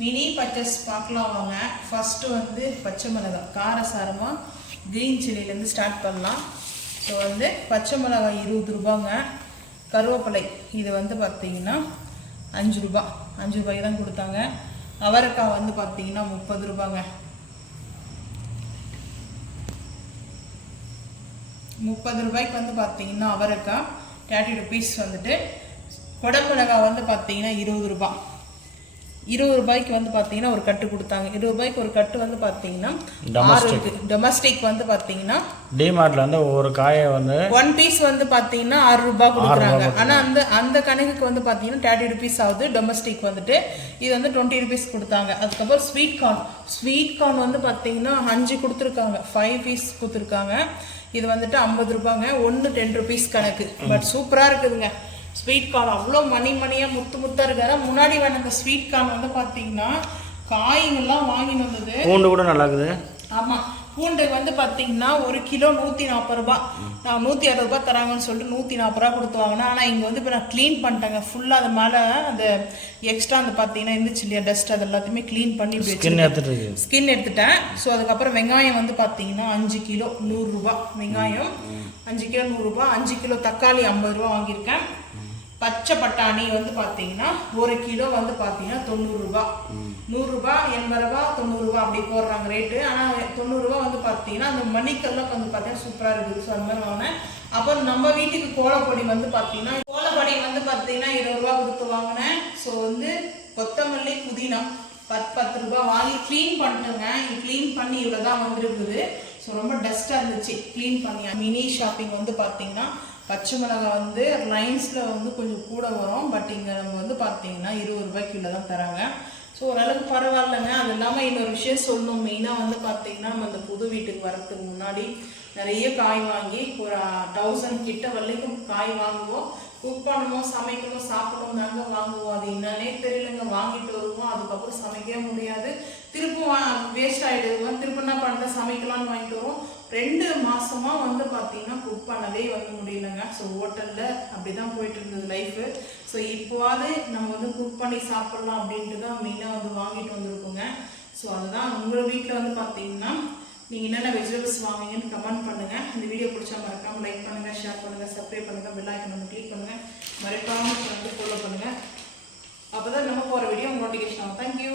Mini purchase பார்க்கலாம் வாங்க. First வந்து பச்சை மிளகாய் காரசாரமாக க்ரீன் சில்லிலேருந்து ஸ்டார்ட் பண்ணலாம். ஸோ வந்து பச்சை மிளகாய் 20 ரூபாங்க. கருவேப்பிலை இது வந்து பார்த்தீங்கன்னா 5 ரூபா, 5 ரூபாய்க்கு தான் கொடுத்தாங்க. அவரைக்காய் வந்து பார்த்தீங்கன்னா 30 ரூபாங்க. 30 ரூபாய்க்கு வந்து பார்த்தீங்கன்னா அவரைக்காய் 30 ருபீஸ் வந்துட்டு. குடமிளகாய் வந்து பார்த்தீங்கன்னா 20 ரூபா. 20 ரூபாய்க்கு வந்து பார்த்தீங்கன்னா ஒரு கட்டு கொடுத்தாங்க. 20 ரூபாய்க்கு ஒரு கட்டு வந்து பார்த்தீங்கன்னா டொமஸ்டிக் வந்து பார்த்தீங்கன்னா டிமார்ட்ல வந்து ஒரு காயை வந்து 1 பீஸ் வந்து பார்த்தீங்கன்னா 6 ரூபாய் கொடுக்குறாங்க. ஆனால் அந்த கணக்குக்கு வந்து பார்த்தீங்கன்னா 30 ருபீஸ் ஆகுது. டொமஸ்டிக் வந்துட்டு இது வந்து 20 ருபீஸ் கொடுத்தாங்க. அதுக்கப்புறம் ஸ்வீட் கார்ன் வந்து பார்த்தீங்கன்னா 5 கொடுத்துருக்காங்க, 5 பீஸ் கொடுத்துருக்காங்க. இது வந்துட்டு 50 ரூபாங்க. 1 10 ருபீஸ் கணக்கு. பட் சூப்பராக இருக்குதுங்க ஸ்வீட் கார்ன். அவ்வளோ மணியாக முத்தாக இருக்காரு. முன்னாடி வேணும் இந்த ஸ்வீட் கார்ன் வந்து பார்த்தீங்கன்னா காய்கள்லாம் வாங்கிட்டு வந்தது. பூண்டு கூட நல்லா இருக்குது. ஆமாம், பூண்டு வந்து பார்த்தீங்கன்னா 1 கிலோ 140 ரூபா. நான் 160 ரூபா தராங்கன்னு சொல்லிட்டு 140 ரூபா கொடுத்து வாங்கினேன். ஆனால் இங்கே வந்து இப்போ நான் க்ளீன் பண்ணிட்டேங்க ஃபுல்லாக. அது மேலே அந்த எக்ஸ்ட்ரா அந்த பார்த்தீங்கன்னா இருந்துச்சு இல்லையா டஸ்ட், அது எல்லாத்தையுமே க்ளீன் பண்ணி ஸ்கின் எடுத்துட்டேன். ஸோ அதுக்கப்புறம் வெங்காயம் வந்து பார்த்தீங்கன்னா 5 கிலோ 100 ரூபா. வெங்காயம் 5 கிலோ 100 ரூபா. 5 கிலோ தக்காளி 50 ரூபா வாங்கியிருக்கேன். பச்சை பட்டாணி வந்து பார்த்தீங்கன்னா 1 கிலோ வந்து பார்த்தீங்கன்னா 90 ரூபா. 100 ரூபா 80 ரூபா 90 ரூபா அப்படி போடுறாங்க ரேட்டு. ஆனால் 90 ரூபா வந்து பார்த்தீங்கன்னா அந்த மணிக்கெல்லாம் வந்து பார்த்தீங்கன்னா சூப்பராக இருக்குது. ஸோ அந்த மாதிரி வாங்கினேன். அப்புறம் நம்ம வீட்டுக்கு கோலப்பொடி வந்து பார்த்தீங்கன்னா 20 ரூபா கொடுத்து வாங்கினேன். ஸோ வந்து கொத்தமல்லி புதினா 10 ரூபா வாங்கி க்ளீன் பண்ணிட்டுங்க. க்ளீன் பண்ணி இவ்வளோ தான் வந்துருக்குது. ஸோ ரொம்ப டஸ்ட்டாக இருந்துச்சு க்ளீன் பண்ணி. மினி ஷாப்பிங் வந்து பார்த்தீங்கன்னா பச்சை மிளகாய் வந்து லைன்ஸில் வந்து கொஞ்சம் கூட வரும். பட் இங்கே நம்ம வந்து பார்த்தீங்கன்னா 20 ரூபாய்க்கு உள்ள தான் தராங்க. ஸோ ஓரளவுக்கு பரவாயில்லைங்க. அது இல்லாமல் இன்னொரு விஷயம் சொல்லணும். மெயினாக வந்து பார்த்தீங்கன்னா நம்ம இந்த புது வீட்டுக்கு வரத்துக்கு முன்னாடி நிறைய காய் வாங்கி ஒரு 1000 கிட்ட வரைக்கும் காய் வாங்குவோம். குக் பண்ணுவோம், சமைக்கணும், சாப்பிடணும் தாங்க வாங்குவோம். அது என்னன்னே தெரியலங்க. வாங்கிட்டு வருவோம், அதுக்கப்புறம் சமைக்கவே முடியாது, திருப்பும் வேஸ்ட் ஆகிடுவோம். திரும்ப என்ன பண்ணுறேன், சமைக்கலாம்னு வாங்கிட்டு வருவோம். 2 மாதமாக வந்து பார்த்தீங்கன்னா குக் பண்ணவே வந்து முடியலங்க. ஸோ ஹோட்டலில் அப்படி தான் போயிட்டு இருந்தது லைஃபு. ஸோ இப்போவாது நம்ம வந்து குக் பண்ணி சாப்பிட்லாம் அப்படின்ட்டு தான் மெயினாக வந்து வாங்கிட்டு வந்துருக்கோங்க. ஸோ அதுதான் உங்கள் வீட்டில் வந்து பார்த்தீங்கன்னா நீங்கள் என்னென்ன வெஜிடபிள்ஸ் வாங்குவீங்கன்னு கமெண்ட் பண்ணுங்கள். இந்த வீடியோ பிடிச்சா மறக்காமல் லைக் பண்ணுங்கள், ஷேர் பண்ணுங்கள், சப்ஸ்கிரைப் பண்ணுங்கள், பெல் ஐகான் வந்து கிளிக் பண்ணுங்கள், மறக்காமல் வந்து ஃபாலோ பண்ணுங்கள். அப்போ தான் நம்ம போகிற வீடியோ நோட்டிஃபிகேஷன் ஆகும். தேங்க்யூ.